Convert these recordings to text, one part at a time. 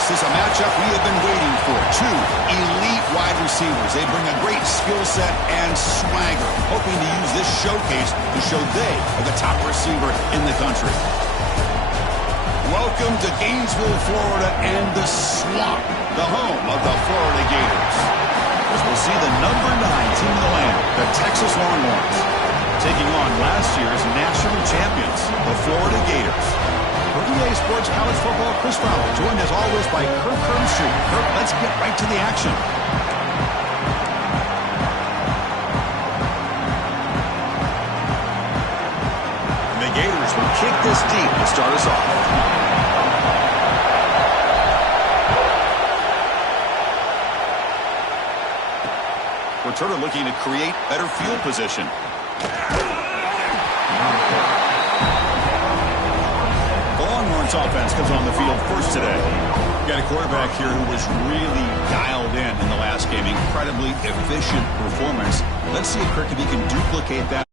This is a matchup we have been waiting for. Two elite wide receivers. They bring a great skill set and swagger, hoping to use this showcase to show they are the top receiver in the country. Welcome to Gainesville, Florida, and the Swamp, the home of the Florida Gators. As we'll see the number 9 team in the land, the Texas Longhorns, taking on last year's national champions, the Florida Gators. For EA Sports College Football, Chris Fowler, joined as always by Kirk Hermstreet. Kirk, let's get right to the action. And the Gators will kick this deep to start us off. Returner looking to create better field position. The Longhorns offense comes on the field first today. Got a quarterback here who was really dialed in the last game. Incredibly efficient performance. Let's see if Kirk, if he can duplicate that.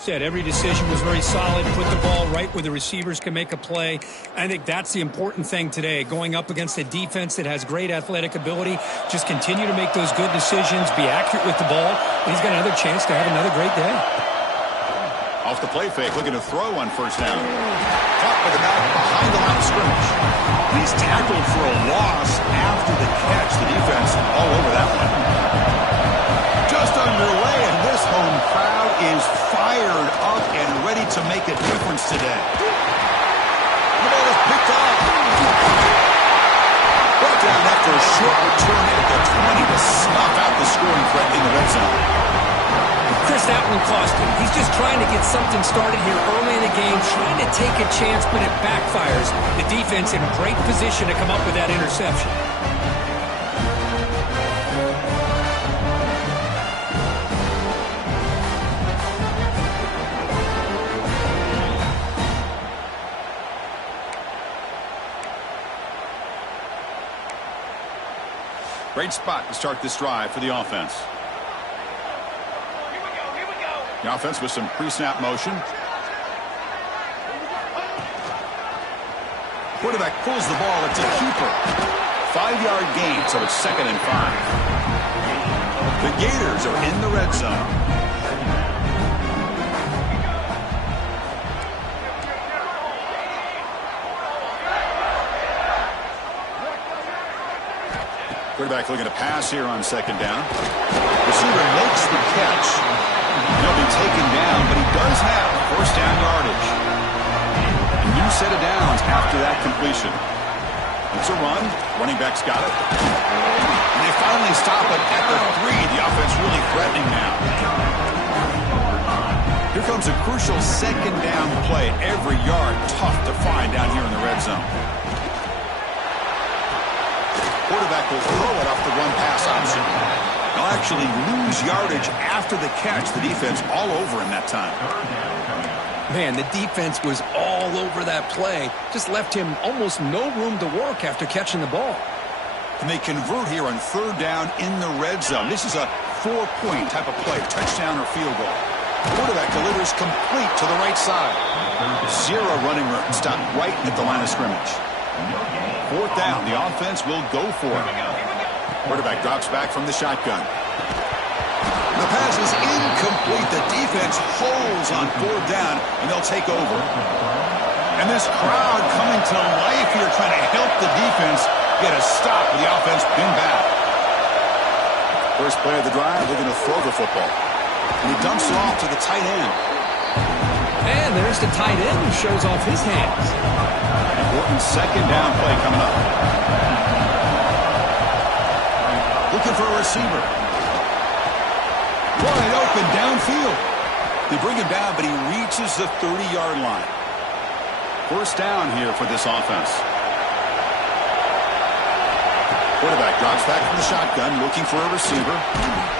Said every decision was very solid, put the ball right where the receivers can make a play. I think that's the important thing today, going up against a defense that has great athletic ability. Just continue to make those good decisions, be accurate with the ball, and he's got another chance to have another great day. Off the play fake, looking to throw on first down. Caught by the back behind the line of scrimmage. He's tackled for a loss after the catch. The defense all over that one. Just underway, and this home crowd is fired up and ready to make a difference today. The ball is picked up. Brought down after a short return at the 20 to snuff out the one cost him. He's just trying to get something started here early in the game, trying to take a chance, but it backfires. The defense in great position to come up with that interception. Great spot to start this drive for the offense. The offense with some pre-snap motion. Quarterback pulls the ball. It's a keeper. 5-yard gain, so it's 2nd and 5. The Gators are in the red zone. Quarterback looking to pass here on 2nd down. Receiver makes the catch. He'll be taken down, but he does have 1st down yardage. A new set of downs after that completion. It's a run. Running back's got it. And they finally stop it at the 3. The offense really threatening now. Here comes a crucial 2nd down play. Every yard tough to find down here in the red zone. Quarterback will throw it off the run-pass option. They'll actually lose yardage after the catch. The defense all over him that time. Man, the defense was all over that play. Just left him almost no room to work after catching the ball. And they convert here on 3rd down in the red zone. This is a 4-point type of play, touchdown or field goal. Quarterback delivers complete to the right side. 0 running room. Stopped right at the line of scrimmage. 4th down. The offense will go for it. Quarterback drops back from the shotgun. The pass is incomplete. The defense holds on 4th down, and they'll take over. And this crowd coming to life here, trying to help the defense get a stop with the offense pinned back. First play of the drive, they're going to throw the football. And he dumps it off to the tight end. And there's the tight end who shows off his hands. Important 2nd down play coming up. Looking for a receiver. Wide open downfield. They bring him down, but he reaches the 30-yard line. 1st down here for this offense. Quarterback drops back from the shotgun, looking for a receiver.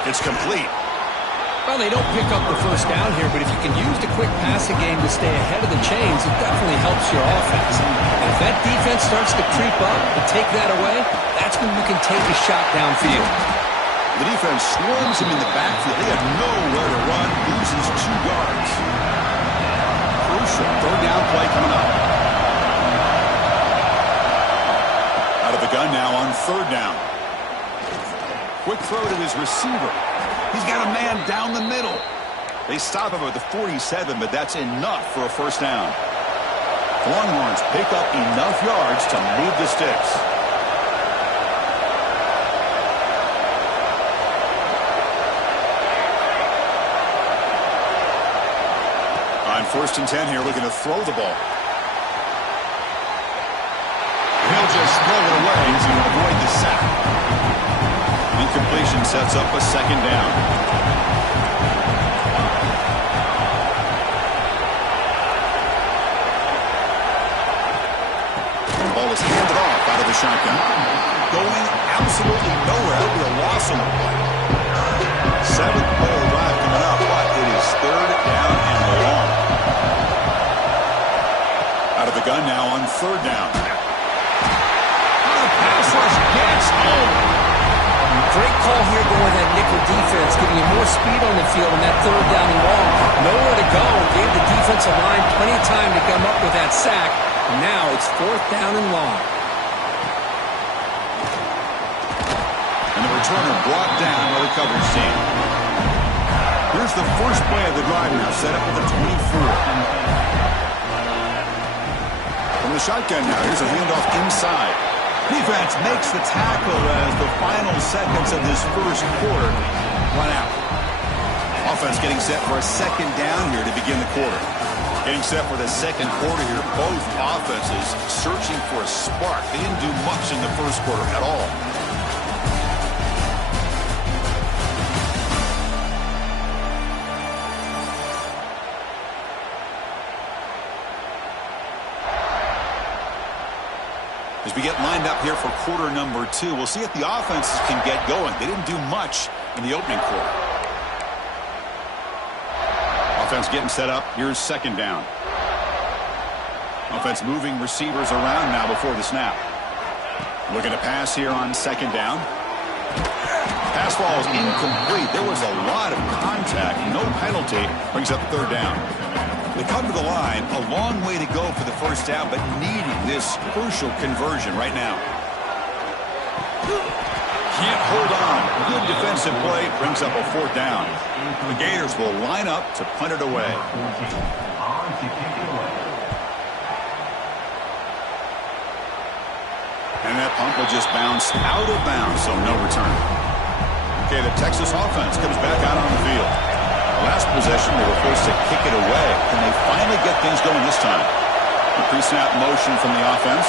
It's complete. Well, they don't pick up the 1st down here, but if you can use the quick passing game to stay ahead of the chains, it definitely helps your offense. And if that defense starts to creep up and take that away, that's when you can take a shot downfield. The defense swarms him in the backfield. They have nowhere to run, loses 2 yards. Crucial 3rd down play coming up. Out of the gun now on 3rd down. Quick throw to his receiver. He's got a man down the middle. They stop him at the 47, but that's enough for a 1st down. The Longhorns pick up enough yards to move the sticks. On 1st and 10 here, looking to throw the ball. He'll just throw it away to avoid the sack. Incompletion sets up a 2nd down. The ball is handed off out of the shotgun. Going absolutely nowhere. That'll be a loss on the play. 7th play of the drive coming up, but it is 3rd down and long. Out of the gun now on 3rd down. The pass rush gets home. Great call here going that nickel defense, giving you more speed on the field on that 3rd down and long. Nowhere to go. Gave the defensive line plenty of time to come up with that sack. And now it's 4th down and long. And the returner brought down by the coverage team. Here's the first play of the drive now, set up with a 24. From the shotgun now, here's a handoff inside. Defense makes the tackle as the final seconds of this 1st quarter run out. Offense getting set for a 2nd down here to begin the quarter. Getting set for the 2nd quarter here. Both offenses searching for a spark. They didn't do much in the 1st quarter at all. As we get lined up here for quarter number 2, we'll see if the offenses can get going. They didn't do much in the opening quarter. Offense getting set up. Here's second down. Offense moving receivers around now before the snap. Looking to pass here on second down. Pass ball is incomplete. There was a lot of contact. No penalty. Brings up third down. They come to the line. A long way to go for the first down, but needing this crucial conversion right now. Can't hold on. Good defensive play. Brings up a fourth down. The Gators will line up to punt it away. And that punt will just bounce out of bounds, so no return. Okay, the Texas offense comes back out on the field. Last possession, they were forced to kick it away. Can they finally get things going this time? A pre-snap motion from the offense.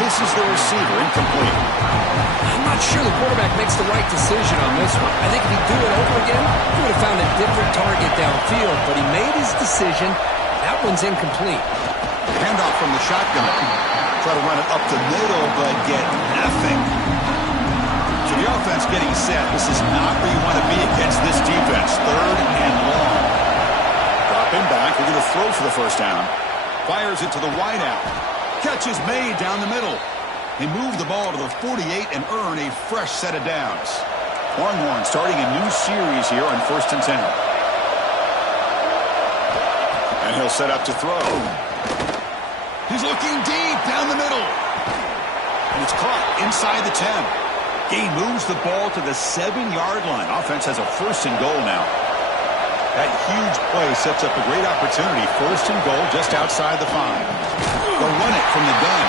Misses the receiver, incomplete. I'm not sure the quarterback makes the right decision on this one. I think if he'd do it over again, he would have found a different target downfield, but he made his decision. That one's incomplete. Handoff from the shotgun. Try to run it up the middle, but get nothing. So the offense getting set. This is not where you want to be against this defense. Third and long. Dropping back. We're going to throw for the first down. Fires it to the wideout. Catch is made down the middle. They move the ball to the 48 and earn a fresh set of downs. Longhorns starting a new series here on 1st and 10. And he'll set up to throw. He's looking deep down the middle. And it's caught inside the 10. Gain moves the ball to the 7-yard line. Offense has a 1st and goal now. That huge play sets up a great opportunity. 1st and goal just outside the 5. They'll run it from the gun.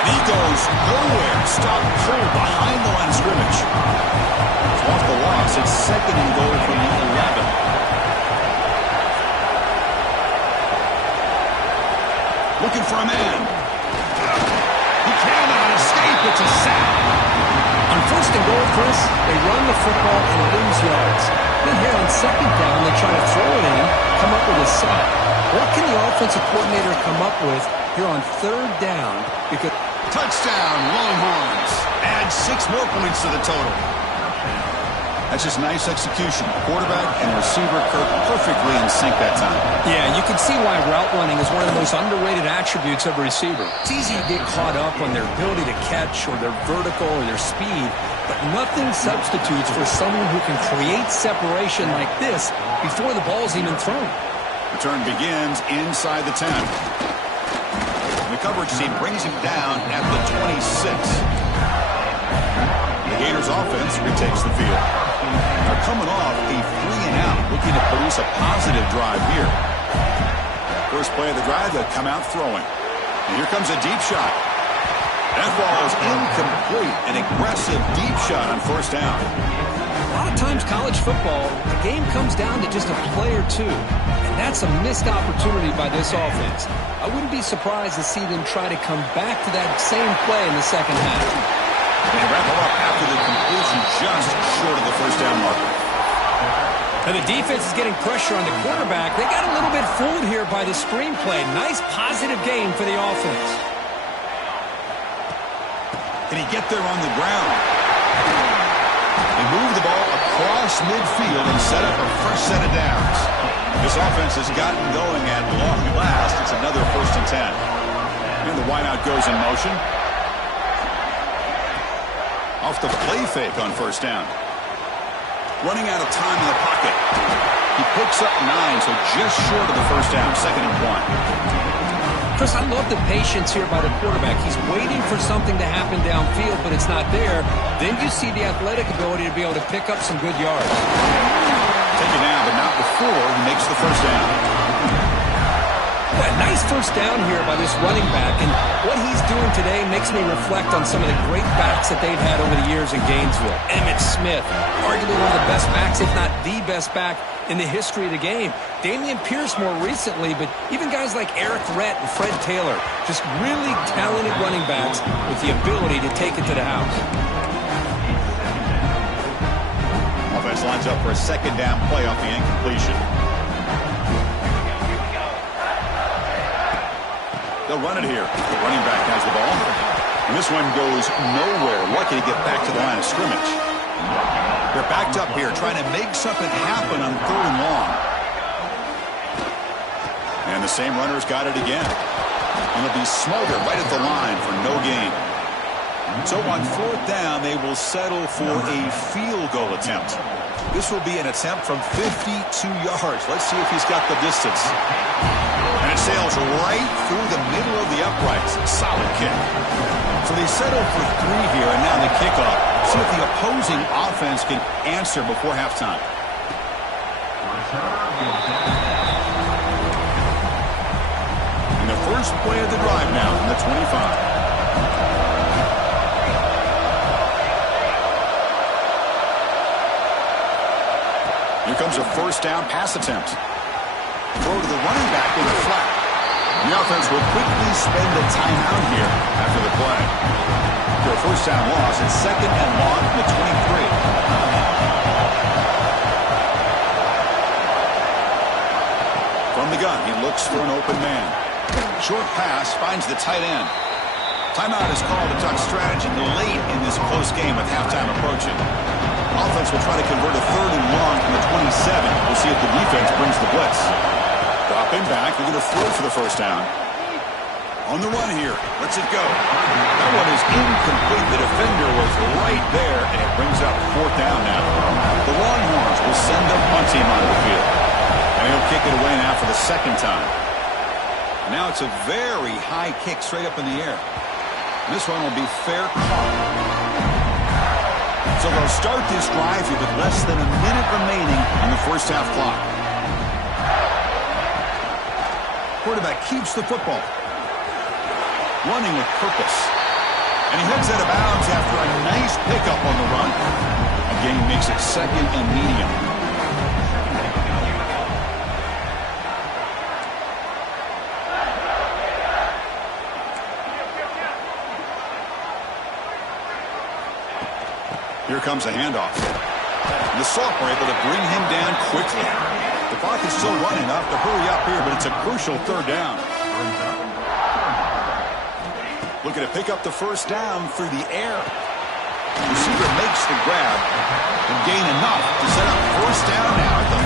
And he goes nowhere. Stopped cold behind the line of scrimmage. It's off the loss. It's 2nd and goal from the 11. Looking for a man. He cannot escape. It's a sack. On 1st and goal, Chris, they run the football and lose yards. Then here on 2nd down, they try to throw it in, come up with a sack. What can the offensive coordinator come up with here on 3rd down? Because touchdown, Longhorns. Add 6 more points to the total. That's just nice execution. Quarterback and receiver Kirk perfectly in sync that time. Yeah, you can see why route running is one of the most underrated attributes of a receiver. It's easy to get caught up on their ability to catch or their vertical or their speed, but nothing substitutes for someone who can create separation like this before the ball's even thrown. Return begins inside the 10. The coverage team brings him down at the 26. The Gators offense retakes the field. They're coming off a 3-and-out, looking to produce a positive drive here. First play of the drive, they'll come out throwing. And here comes a deep shot. That ball is incomplete. An aggressive deep shot on 1st down. a lot of times college football, the game comes down to just a play or two. And that's a missed opportunity by this offense. I wouldn't be surprised to see them try to come back to that same play in the second half. They wrap it up after the completion just short of the first down marker. And the defense is getting pressure on the quarterback. They got a little bit fooled here by the screenplay. Nice positive game for the offense. Can he get there on the ground? They move the ball across midfield and set up a fresh set of downs. This offense has gotten going at long last. It's another 1st and 10. And the wideout goes in motion. Off the play fake on 1st down. Running out of time in the pocket. He picks up 9, so just short of the first down. 2nd and 1. Chris, I love the patience here by the quarterback. He's waiting for something to happen downfield, but it's not there. Then you see the athletic ability to be able to pick up some good yards. Take it down, but not before he makes the first down. Boy, nice first down here by this running back, and what he's doing today makes me reflect on some of the great backs that they've had over the years in Gainesville. Emmitt Smith, arguably one of the best backs, if not the best back in the history of the game. Damian Pierce more recently, but even guys like Eric Rhett and Fred Taylor, just really talented running backs with the ability to take it to the house. Offense lines up for a 2nd down play off the incompletion. They'll run it here. The running back has the ball. And this one goes nowhere. Lucky to get back to the line of scrimmage. They're backed up here trying to make something happen on 3rd and long. And the same runner's got it again. And it'll be smothered right at the line for no gain. So on 4th down, they will settle for a field goal attempt. This will be an attempt from 52 yards. Let's see if he's got the distance. And it sails right through the middle of the uprights. Solid kick. So they settle for 3 here, and now the kickoff. See if the opposing offense can answer before halftime. And the first play of the drive now from the 25. Here comes a first down pass attempt. Throw to the running back in the flat. The offense will quickly spend a timeout here after the play. For a first down loss, it's 2nd and long from the 23. From the gun, he looks for an open man. Short pass finds the tight end. Timeout is called to talk strategy late in this close game with halftime approaching. Offense will try to convert a 3rd and long from the 27. We'll see if the defense brings the blitz. Dropping back. They're going to throw for the first down. On the run here. Lets it go. That one is incomplete. The defender was right there, and it brings up 4th down now. The Longhorns will send their punt team onto the field. And he'll kick it away now for the 2nd time. Now it's a very high kick straight up in the air. This one will be fair caught. So they'll start this drive here with less than a minute remaining in the first half clock. Quarterback keeps the football. Running with purpose. And he heads out of bounds after a nice pickup on the run. Again, he makes it 2nd and medium. Here comes a handoff. The sophomore able to bring him down quickly. The clock is still running enough to hurry up here, but it's a crucial 3rd down. Looking to pick up the first down through the air. The receiver makes the grab and gain enough to set up first down now at the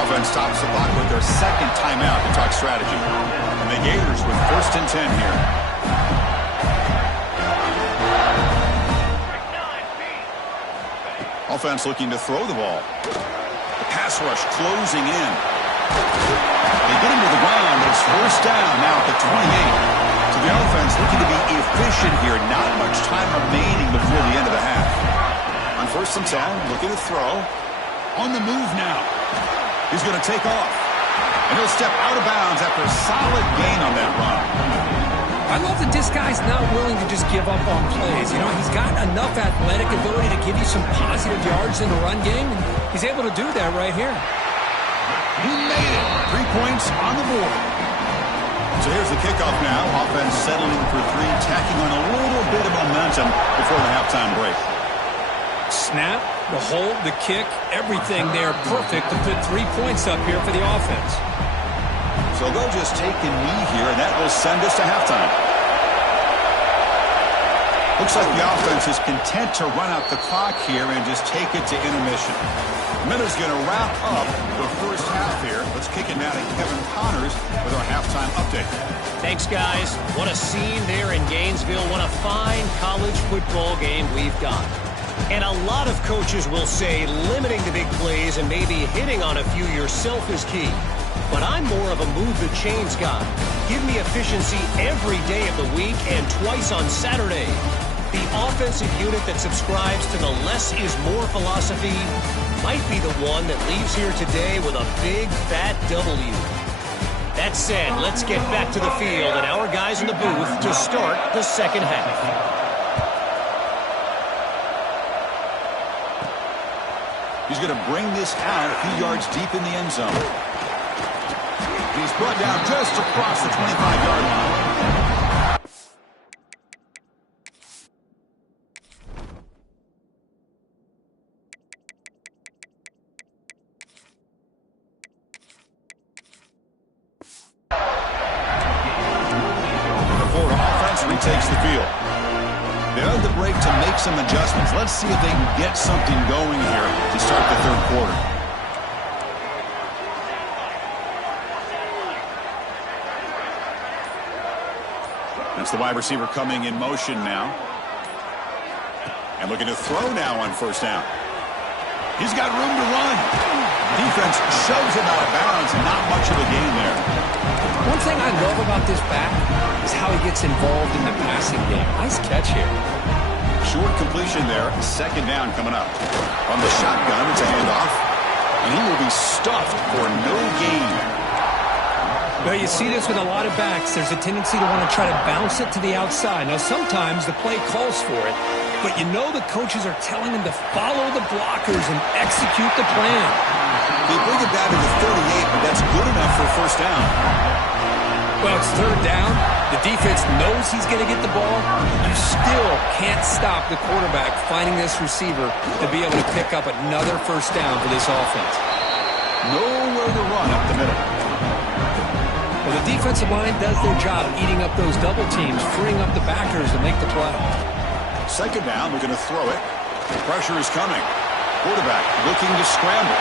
39. Offense stops the clock with their 2nd timeout to talk strategy. And the Gators with 1st and 10 here. Offense looking to throw the ball. The pass rush closing in. They get him to the ground, but it's first down now at the 28. So the offense looking to be efficient here. Not much time remaining before the end of the half. On 1st and 10, looking to throw. On the move now. He's going to take off. And he'll step out of bounds after a solid gain on that run. I love that this guy's not willing to just give up on plays. You know, he's got enough athletic ability to give you some positive yards in the run game, and he's able to do that right here. He made it. 3 points on the board. So here's the kickoff now. Offense settling for 3, tacking on a little bit of momentum before the halftime break. Snap, the hold, the kick, everything there perfect to put 3 points up here for the offense. So they'll just take a knee here, and that will send us to halftime. Looks like the offense is content to run out the clock here and just take it to intermission. Miller's going to wrap up the first half here. Let's kick it now to Kevin Connors with our halftime update. Thanks, guys. What a scene there in Gainesville. What a fine college football game we've got. And a lot of coaches will say limiting the big plays and maybe hitting on a few yourself is key. But I'm more of a move-the-chains guy. Give me efficiency every day of the week and twice on Saturday. The offensive unit that subscribes to the less is more philosophy might be the one that leaves here today with a big, fat W. That said, let's get back to the field and our guys in the booth to start the second half. He's going to bring this out a few yards deep in the end zone. He's brought down just across the 25-yard line. wanted the break to make some adjustments. Let's see if they can get something going here to start the third quarter. That's the wide receiver coming in motion now. And looking to throw now on first down. He's got room to run. Defense shoves him out of bounds, and not much of a gain there. One thing I love about this back is how he gets involved in the passing game. Nice catch here. Short completion there. Second down coming up. On the shotgun, it's a handoff. And he will be stuffed for no gain. Well, you see this with a lot of backs. There's a tendency to want to try to bounce it to the outside. Now, sometimes the play calls for it, but you know the coaches are telling them to follow the blockers and execute the plan. They bring it down to the 38, but that's good enough for a first down. Well, it's third down. The defense knows he's going to get the ball. You still can't stop the quarterback finding this receiver to be able to pick up another first down for this offense. Nowhere to run up the middle. Well, the defensive line does their job eating up those double teams, freeing up the backers to make the play. Second down, we're going to throw it. The pressure is coming. Quarterback looking to scramble.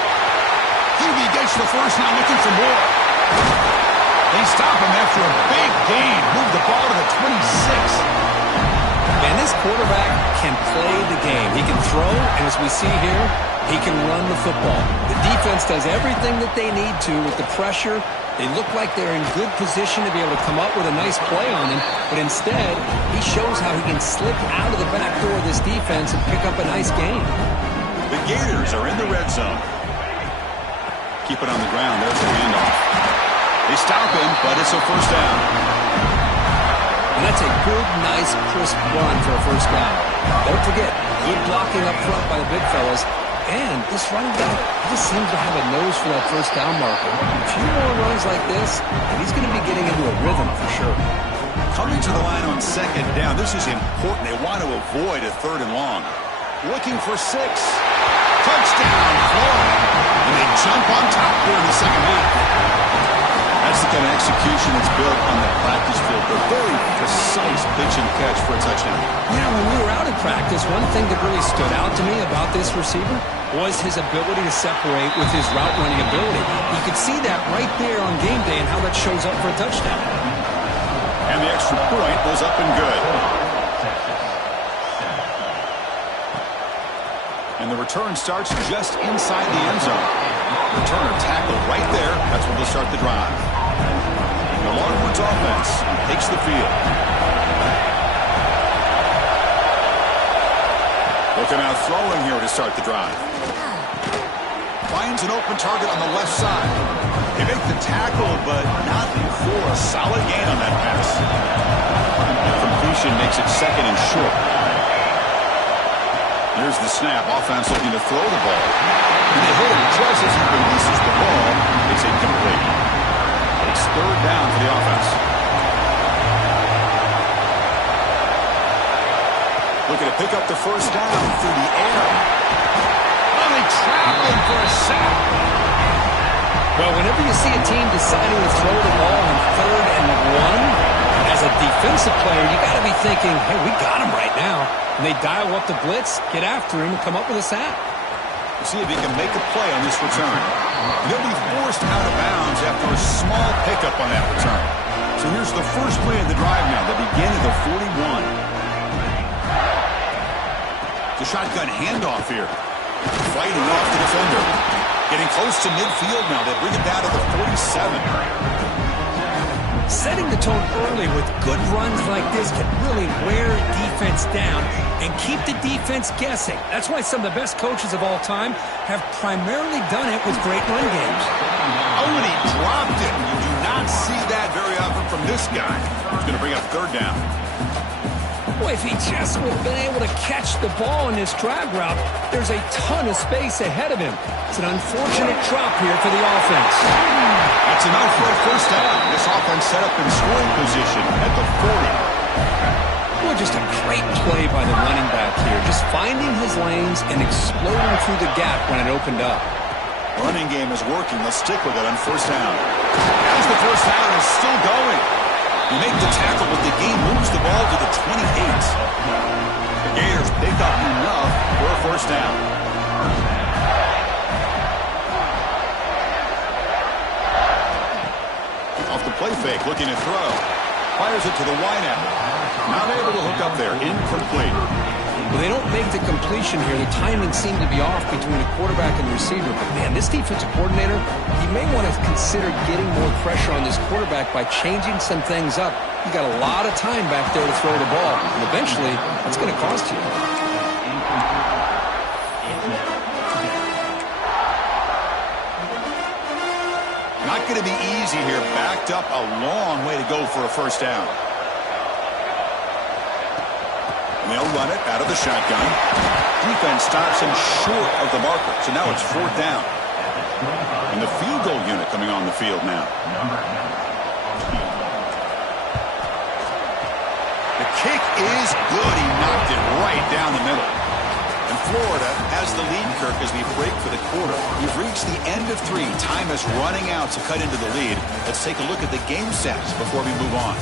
He gets the first, now looking for more. They stop him after a big gain. Move the ball to the 26. And this quarterback can play the game. He can throw, and as we see here, he can run the football. The defense does everything that they need to with the pressure. They look like they're in good position to be able to come up with a nice play on him, but instead, he shows how he can slip out of the back door of this defense and pick up a nice gain. The Gators are in the red zone. Keep it on the ground. There's the handoff. They stop him, but it's a first down. And that's a good, nice, crisp run for a first down. Don't forget, good blocking up front by the big fellas. And this running back just seems to have a nose for that first down marker. A few more runs like this, and he's going to be getting into a rhythm for sure. Coming to the line on second down, this is important. They want to avoid a third and long. Looking for 6. Touchdown, Florida. And they jump on top here in the second half. That's the kind of execution that's built on the practice field. A very precise pitch and catch for a touchdown. You know, when we were out at practice, one thing that really stood out to me about this receiver was his ability to separate with his route running ability. You could see that right there on game day and how that shows up for a touchdown. And the extra point was up and good. And the return starts just inside the end zone. Returner tackled right there. That's where they'll start the drive. The Longhorns offense takes the field. Looking out throwing here to start the drive. Finds an open target on the left side. They make the tackle, but not before a solid gain on that pass. Completion makes it second and short. Here's the snap. Offense looking to throw the ball. And they hit him just as he releases the ball. It's incomplete. It's third down for the offense. Looking to pick up the first down through the air. Oh, they trap him for a sack. Well, whenever you see a team deciding to throw the ball on 3rd and 1, as a defensive player, you got to be thinking, hey, we got him right now. And they dial up the blitz, get after him, and come up with a sack. We'll see if he can make a play on this return. And he'll be forced out of bounds after a small pickup on that return. So here's the first play of the drive now. They begin at the 41. The shotgun handoff here. Fighting off the defender. Getting close to midfield now. They bring it down to the 47. Setting the tone early with good runs like this can really wear defense down and keep the defense guessing. That's why some of the best coaches of all time have primarily done it with great run games. Oh, and he dropped it. You do not see that very often from this guy. He's going to bring up third down. Boy, if he just would have been able to catch the ball in this drag route, there's a ton of space ahead of him. It's an unfortunate drop here for the offense. That's enough for a first down. This offense set up in scoring position at the 40. Well, just a great play by the running back here. Just finding his lanes and exploding through the gap when it opened up. Running game is working. They'll stick with it on first down. As the first down is still going. You make the tackle, but the game moves the ball to the 28. They've got enough for a first down. Off the play fake, looking to throw. Fires it to the wideout. Not able to hook up there. Incomplete. Well, they don't make the completion here. The timing seemed to be off between the quarterback and the receiver. But, man, this defensive coordinator, he may want to consider getting more pressure on this quarterback by changing some things up. He's got a lot of time back there to throw the ball. And eventually, that's going to cost you. Not going to be easy here. Backed up a long way to go for a first down. And they'll run it out of the shotgun. Defense stops him short of the marker. So now it's fourth down. And the field goal unit coming on the field now. The kick is good. He knocked it right down the middle. And Florida has the lead, Kirk, as we break for the quarter. We've reached the end of 3. Time is running out to cut into the lead. Let's take a look at the game stats before we move on.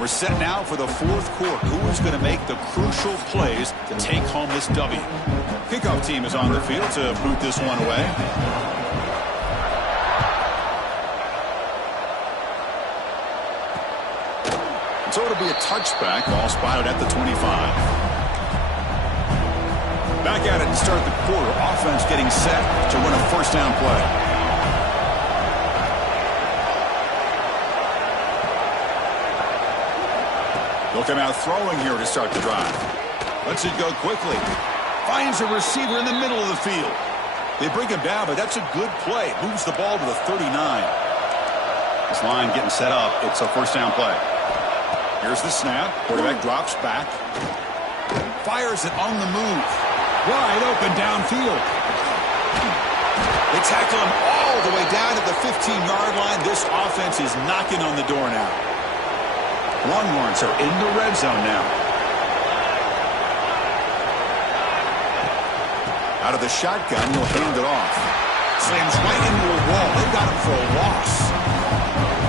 We're set now for the fourth quarter. Who is going to make the crucial plays to take home this W? Kickoff team is on the field to boot this one away. So it'll be a touchback, ball spotted at the 25. Back at it to start the quarter. Offense getting set to run a first down play. They'll come out throwing here to start the drive. Lets it go quickly. Finds a receiver in the middle of the field. They bring him down, but that's a good play. Moves the ball to the 39. This line getting set up. It's a first down play. Here's the snap. Quarterback drops back. Fires it on the move. Wide open downfield. They tackle him all the way down to the 15-yard line. This offense is knocking on the door now. Longhorns are in the red zone now. Out of the shotgun, he'll hand it off. Slams right into a wall. They've got him for a loss.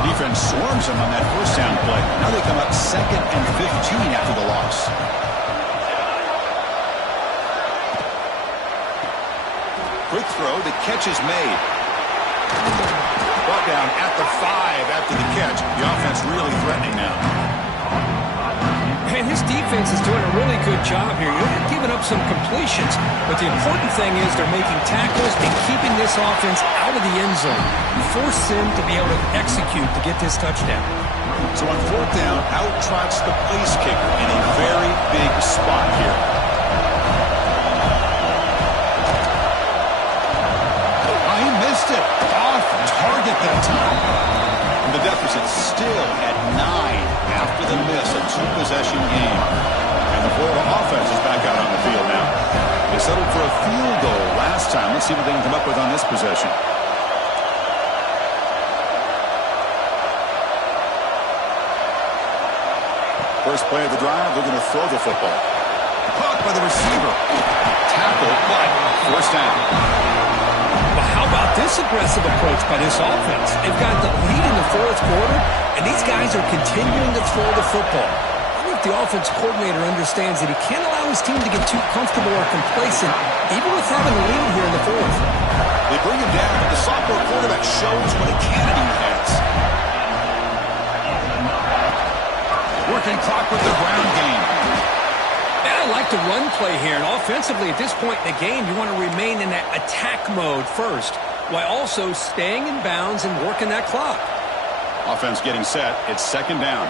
Defense swarms him on that first down play. Now they come up 2nd and 15 after the loss. Quick throw. The catch is made. Brought down at the 5 after the catch. The offense really threatening now. Man, his defense is doing a really good job here. They're giving up some completions, but the important thing is they're making tackles and keeping this offense out of the end zone. Force him to be able to execute to get this touchdown. So on fourth down, out trots the place kicker in a very big spot here. Oh, he missed it. Off target that time. And the deficit still at 9 after the miss, a 2-possession game. And the Florida offense is back out on the field now. They settled for a field goal last time. Let's see what they can come up with on this possession. First play of the drive, they're going to throw the football. Caught by the receiver. Tackle, but first down. Well, how about this aggressive approach by this offense? They've got the lead in the fourth quarter, and these guys are continuing to throw the football. I think the offense coordinator understands that he can't allow his team to get too comfortable or complacent, even with having the lead here in the fourth. They bring him down, but the sophomore quarterback shows what a cannon he has. Working clock with the ground game. And I like the run play here. And offensively, at this point in the game, you want to remain in that attack mode first, while also staying in bounds and working that clock. Offense getting set. It's second down.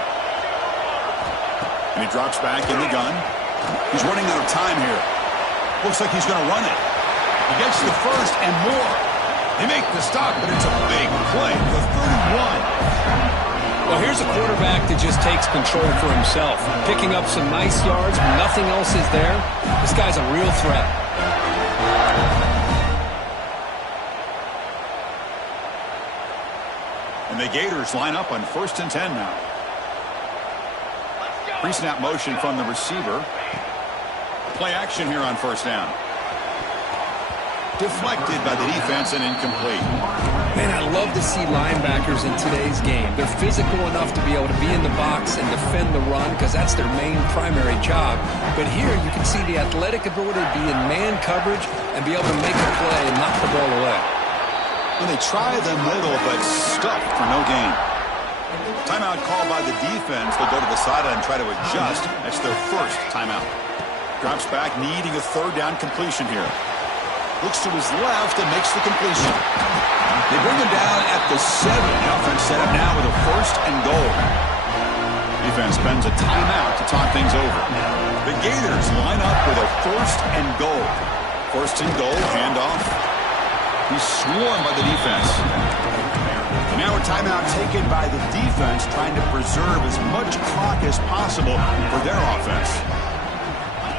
And he drops back in the gun. He's running out of time here. Looks like he's going to run it. He gets the first and more. They make the stop, but it's a big play. The 31. Well, here's a quarterback that just takes control for himself. Picking up some nice yards when nothing else is there. This guy's a real threat. And the Gators line up on 1st and 10 now. Pre-snap motion from the receiver. Play action here on first down. Deflected by the defense and incomplete. Man, I love to see linebackers in today's game. They're physical enough to be able to be in the box and defend the run because that's their main primary job. But here you can see the athletic ability to be in man coverage and be able to make a play and knock the ball away. And they try the middle, but stuffed for no gain. Timeout called by the defense. They'll go to the sideline and try to adjust. That's their first timeout. Drops back, needing a third down completion here. Looks to his left and makes the completion. They bring him down at the 7. The offense set up now with a 1st and goal. Defense spends a timeout to talk things over. The Gators line up with a 1st and goal. 1st and goal, handoff. He's swarmed by the defense. And now a timeout taken by the defense, trying to preserve as much clock as possible for their offense.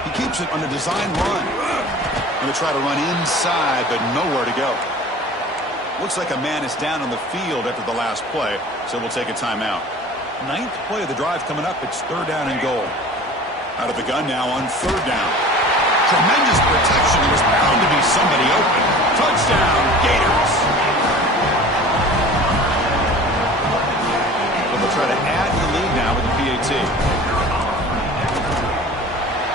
He keeps it on a design run. Going to try to run inside, but nowhere to go. Looks like a man is down on the field after the last play, so we'll take a timeout. 9th play of the drive coming up. It's 3rd down and goal. Out of the gun now on 3rd down. Tremendous protection. There was bound to be somebody open. Touchdown, Gators. So they'll try to add to the lead now with the PAT.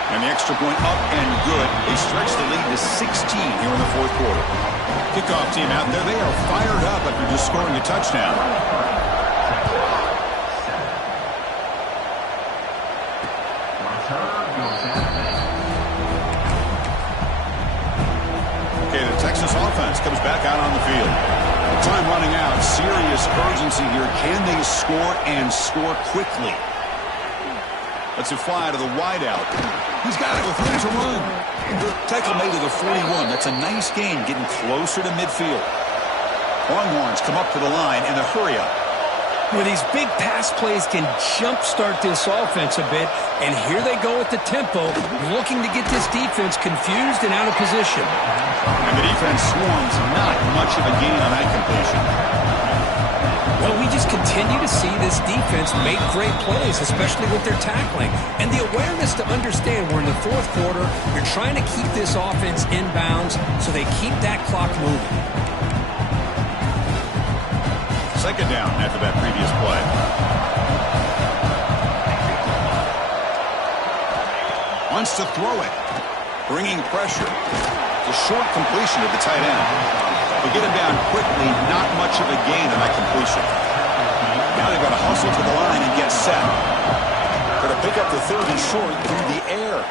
And the extra point up and good. They stretch the lead to 16 here in the 4th quarter. Kickoff team out there. They are fired up after just scoring a touchdown. Okay, the Texas offense comes back out on the field. Time running out. Serious urgency here. Can they score and score quickly? Lets it fly to the wideout. He's got it with room to run. Tackle made to the 41. That's a nice gain, getting closer to midfield. Longhorns come up to the line in a hurry-up. Well, these big pass plays can jumpstart this offense a bit, and here they go with the tempo, looking to get this defense confused and out of position. And the defense swarms, not much of a gain on that completion. Well, we just continue to see this defense make great plays, especially with their tackling. And the awareness to understand we're in the 4th quarter, you're trying to keep this offense in bounds so they keep that clock moving. 2nd down after that previous play. Wants to throw it. Bringing pressure. It's a short completion to the tight end. They get him down quickly, not much of a gain on that completion. Now they've got to hustle to the line and get set. Got to pick up the 3rd and short through the air.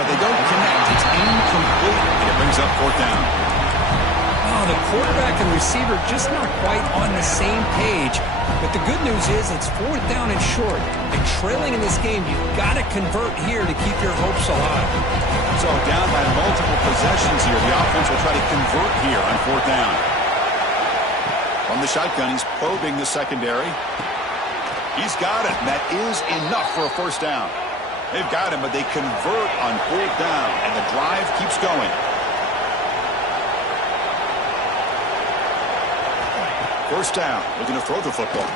But they don't connect. It's incomplete, and it brings up 4th down. Oh, the quarterback and receiver just not quite on the same page. But the good news is it's 4th down and short. And trailing in this game, you've got to convert here to keep your hopes alive. So down by multiple possessions here. The offense will try to convert here on 4th down. From the shotgun, he's probing the secondary. He's got it. That is enough for a 1st down. They've got him, but they convert on 4th down, and the drive keeps going. First down, looking to throw the football.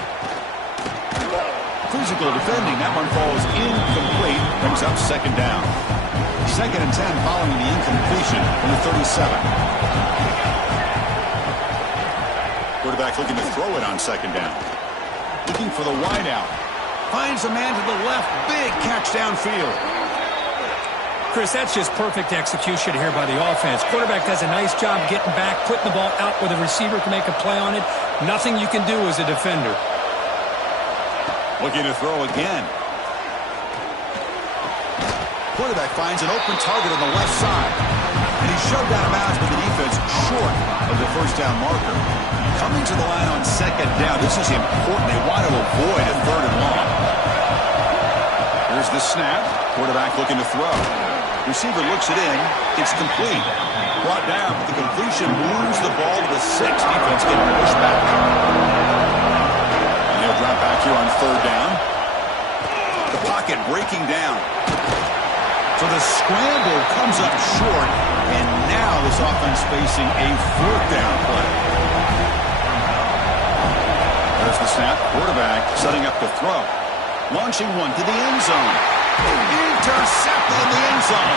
Physical defending, that one falls incomplete, brings up 2nd down. 2nd and 10 following the incompletion from the 37. Quarterback looking to throw it on 2nd down. Looking for the wideout. Finds a man to the left, big catch downfield. Chris, that's just perfect execution here by the offense. Quarterback does a nice job getting back, putting the ball out where the receiver can make a play on it. Nothing you can do as a defender. Looking to throw again. Quarterback finds an open target on the left side. And he shoved out of bounds with the defense short of the 1st down marker. Coming to the line on 2nd down. This is important. They want to avoid a 3rd and long. Here's the snap. Quarterback looking to throw. Receiver looks it in. It's complete. Brought down, but the completion moves the ball to the 6. Defense getting pushed back. And they'll drop back here on 3rd down. The pocket breaking down. So the scramble comes up short, and now this offense facing a 4th down play. There's the snap. Quarterback setting up the throw. Launching one to the end zone. Intercepted in the end zone.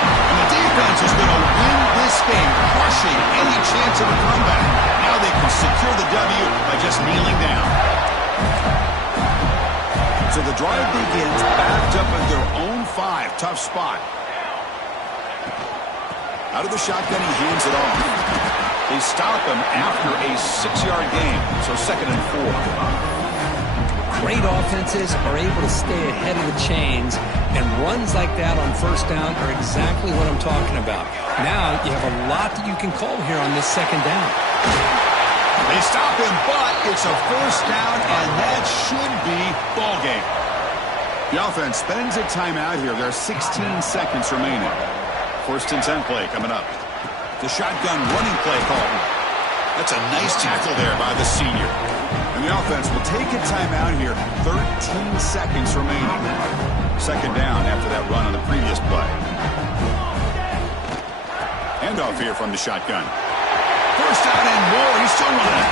And the defense is going to win this game, crushing any chance of a comeback. Now they can secure the W by just kneeling down. So the drive begins backed up at their own 5. Tough spot. Out of the shotgun, he hands it off. They stop him after a 6-yard gain, so 2nd and 4. Great offenses are able to stay ahead of the chains, and runs like that on first down are exactly what I'm talking about. Now you have a lot that you can call here on this 2nd down. They stop him, but it's a 1st down, and that should be ball game. The offense spends a timeout here. There are 16 seconds remaining. 1st and 10 play coming up. The shotgun running play call. That's a nice tackle there by the senior. And the offense will take a timeout here. 13 seconds remaining. 2nd down after that run on the previous play. Handoff here from the shotgun. 1st down and more. He's still running.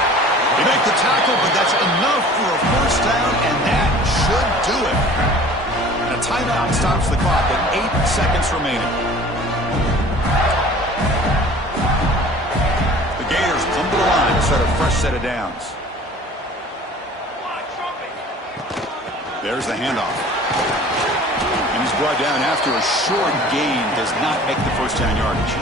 They make the tackle, but that's enough for a 1st down, and that should do it. And a timeout stops the clock with 8 seconds remaining. The Gators come to the line to start a fresh set of downs. There's the handoff. And he's brought down after a short gain. Does not make the 1st down yardage.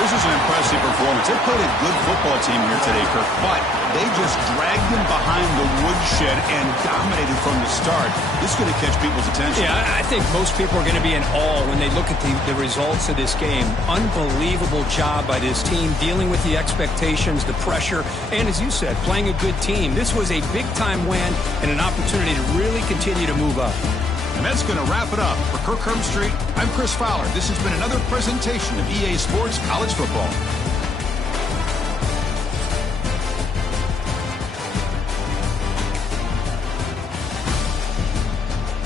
This is an impressive performance. They played a good football team here today, Kirk, but they just dragged them behind the woodshed and dominated from the start. This is going to catch people's attention. Yeah, I think most people are going to be in awe when they look at the results of this game. Unbelievable job by this team, dealing with the expectations, the pressure, and as you said, playing a good team. This was a big-time win and an opportunity to really continue to move up. And that's going to wrap it up. For Kirk Herbstreit, I'm Chris Fowler. This has been another presentation of EA Sports College Football.